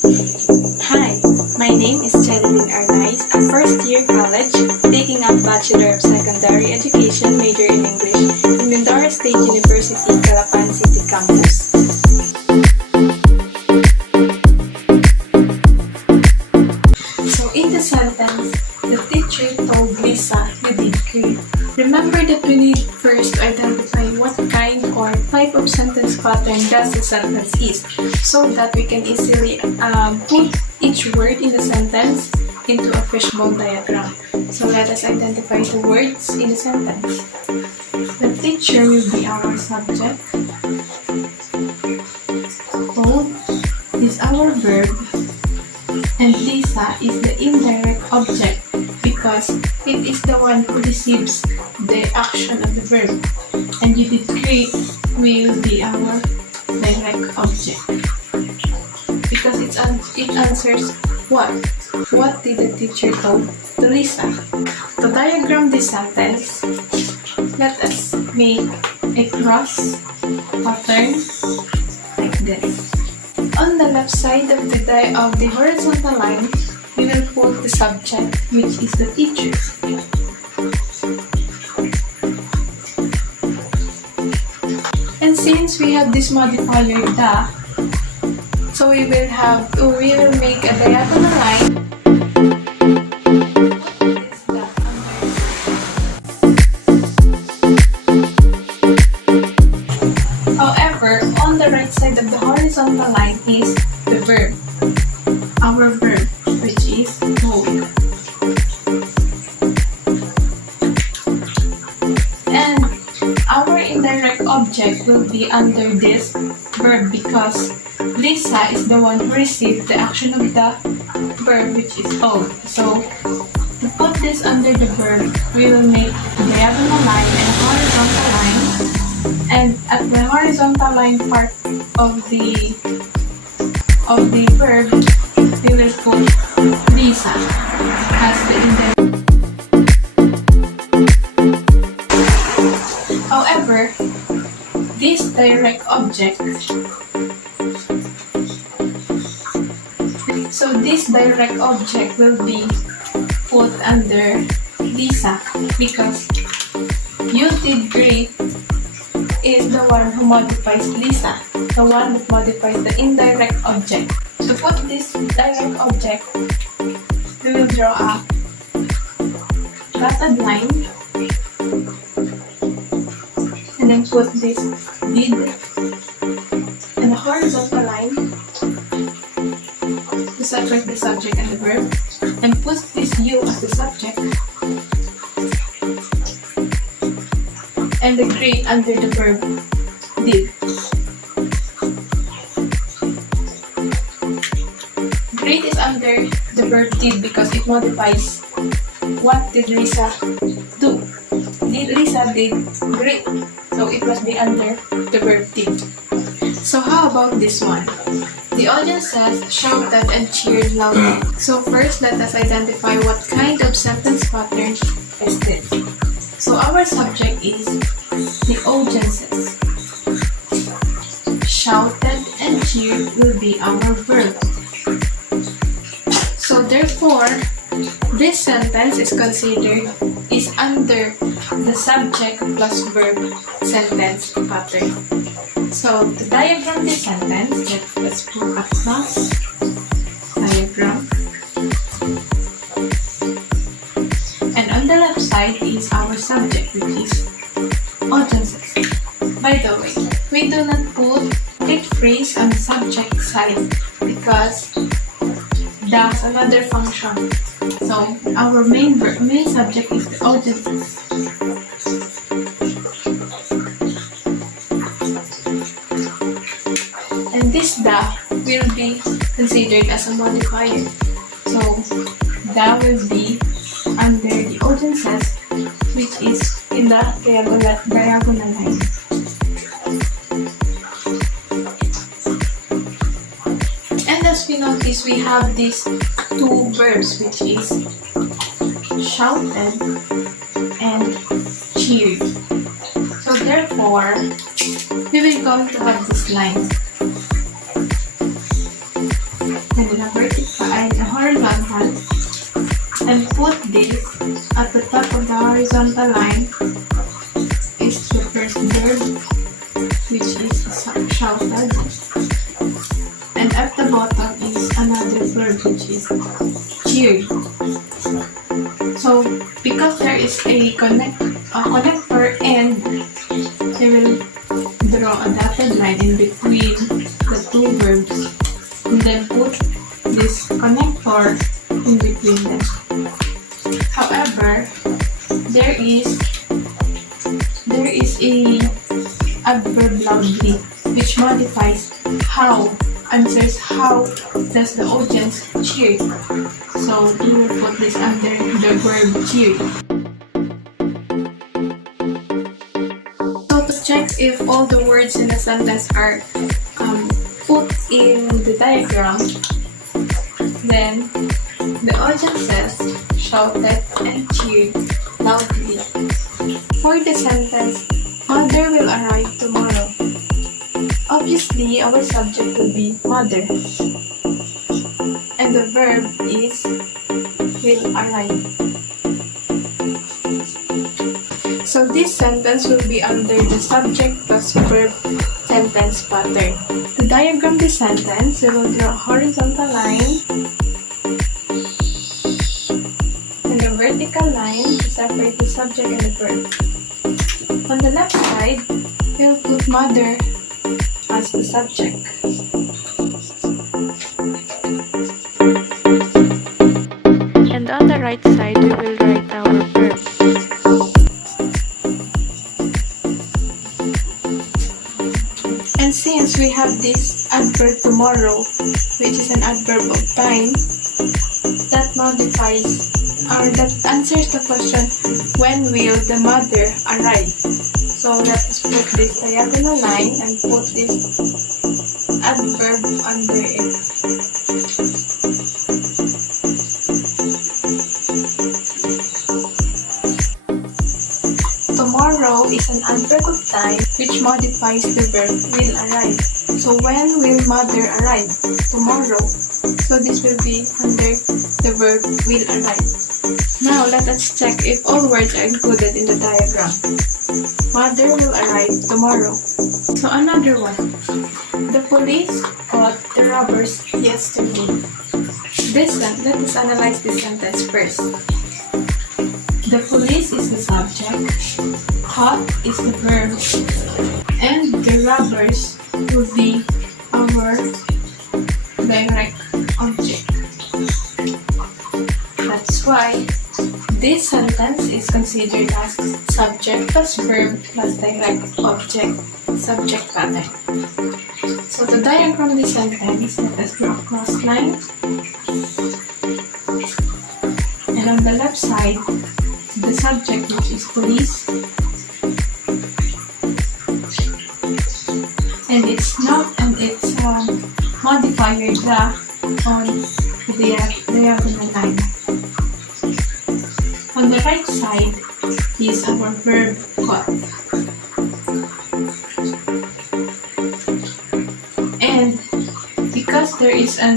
Hi, my name is Jedeline Arnaiz, a first-year college taking up Bachelor of Secondary Education major in English in Mindoro State University, Calapan City Campus. So in the sentence, the teacher told Lisa, "You did great." Remember that we need first to identify what kind or type of sentence pattern does the sentence is, so that we can easily put each word in the sentence into a fishbowl diagram. So let us identify the words in the sentence. The teacher will be our subject. Told is our verb. And Lisa is the indirect object because it is the one who receives the action of the verb. And you did great will be our direct object because it answers what? What did the teacher tell to Lisa? To diagram this sentence, let us make a cross pattern like this. On the left side of the horizontal line, we will put the subject, which is the teacher. And since we have this modifier the, so we will make a diagonal line. However, on the right side of the horizontal line is the verb, our verb, which is told. And our indirect object will be under this verb because Lisa is the one who received the action of the verb, which is told. So, to put this under the verb, we will make a diagonal line and a horizontal line. And at the horizontal line part of the verb, we will put Lisa as the indirect. However, this direct object, will be put under Lisa because you did great is the one who modifies Lisa, the one that modifies the indirect object. To put this direct object, we will draw a dotted line and then put this did and a horizontal line to separate the subject and the verb, and put this you as the subject and the great under the verb did. Great is under the verb did because it modifies what did Lisa do. Lisa did great, so it must be under the verb did. So how about this one? The audience says shouted and cheered loudly. So first, let us identify what kind of sentence pattern is this. So our subject is the audiences. Shouted and cheered will be our verb. So therefore, this sentence is under the subject plus verb sentence pattern. So to diagram this sentence, let's put a cross diagram. And on the left side is our subject, which is audiences. By the way, we do not put complete phrase on the subject side because that's another function. So our main subject is the audiences. And this the will be considered as a modifier. So that will be under the audiences, which is in the diagonal line. And as we notice, we have these two verbs, which is shouted and cheered. So therefore, we will going to have this line. And and a vertical and a horizontal, and put this at the top of the horizontal line is the first verb, which is shouted, and at the bottom is another verb, which is cheered. So because there is a connector end, they will draw a dotted line in between the two verbs and then put this connector in between them. However, there is a adverb loudly, which modifies answers how does the audience cheer. So you will put this under the verb cheer. So to check if all the words in a sentence are put in the diagram, then the audiences shouted and cheered loudly. For the sentence, "Mother will arrive tomorrow," obviously our subject will be mother, and the verb is will arrive. So this sentence will be under the subject plus verb sentence pattern. To diagram the sentence, we will draw a horizontal line and a vertical line to separate the subject and the verb. On the left side, we'll put mother as the subject. And on the right side, we will write our verb. And since we have this adverb tomorrow, which is an adverb of time, that modifies or that answers the question, when will the mother arrive? So let us put this diagonal line and put this adverb under it. Tomorrow is an adverb of time which modifies the verb will arrive. So when will mother arrive? Tomorrow. So this will be under the verb will arrive. Now let us check if all words are included in the diagram. Mother will arrive tomorrow. So another one. The police caught the robbers yesterday. Let us analyze this sentence first. The police is the subject, caught is the verb, and the robbers will be our direct object. That's why this sentence is considered as subject plus verb plus direct object subject pattern. So to diagram this sentence, let us draw a cross line. And on the left side, the subject, which is police, and its modifier the on the diagonal line. On the right side is our verb caught, and because there is a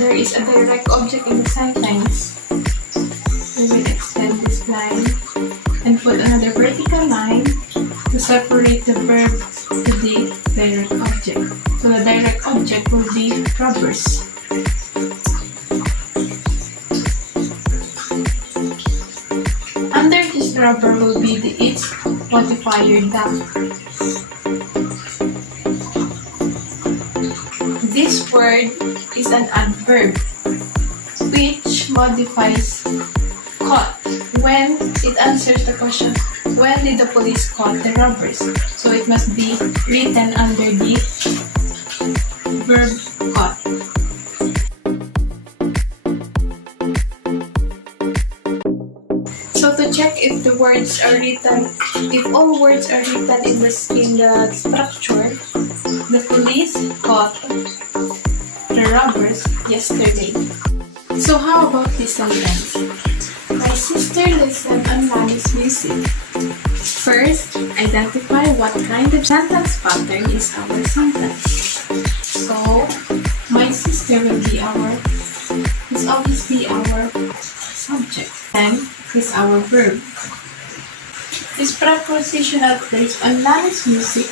direct object in the sentence, we will extend this line and put another vertical line to separate the verb to the direct object. So the direct object will be robbers. Under this robber will be its modifier the. This word is an adverb which modifies caught when it answers the question, when did the police caught the robbers? So it must be written under the verb caught. So to check if the words are written, if all words are written in the structure, the police caught the robbers yesterday. So how about this sentence? My sister listened on Lali's music. First, identify what kind of sentence pattern is our sentence. So, my sister will be our is always be our subject. Then is our verb. This prepositional phrase on Lana's music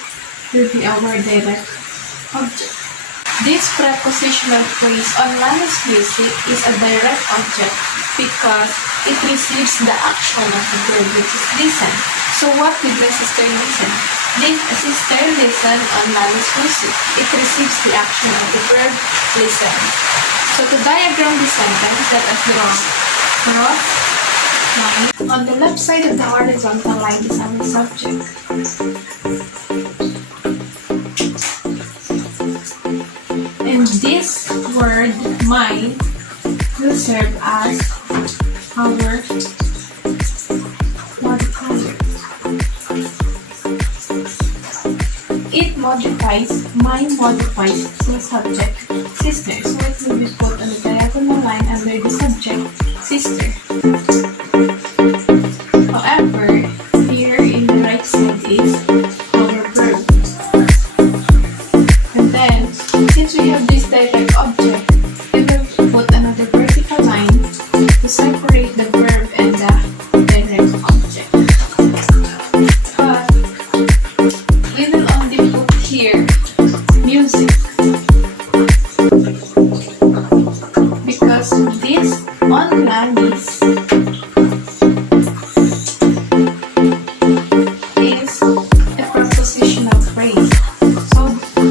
will be our direct object. This prepositional phrase on Lana's music is a direct object because it receives the action of the verb, which is listen. So what did the sister listen? The sister listen on Lana's music. It receives the action of the verb listen. So to diagram the sentence, let us draw cross line. On the left side of the horizontal line is our subject. And this word mine will serve as our modifier. It modifies, mine modifies the subject sister. So it will be put on the diagonal line under the subject sister. However, here in the right side is our verb. And then, since we have this direct object, we will put another vertical line to separate the verb and the direct object. But we will only put here music because this on Lana's is a prepositional phrase. So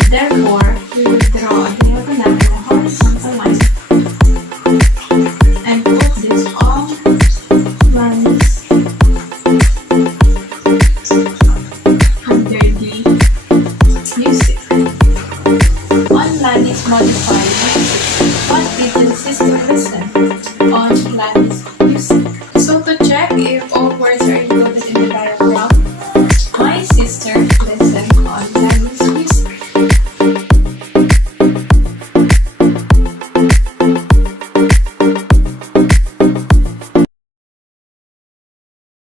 therefore, we will draw a diagonal and a horizontal line and put this on Lana's under the music. On Lana's modified music. What did the sister listen on Lana's music? So to check if all words are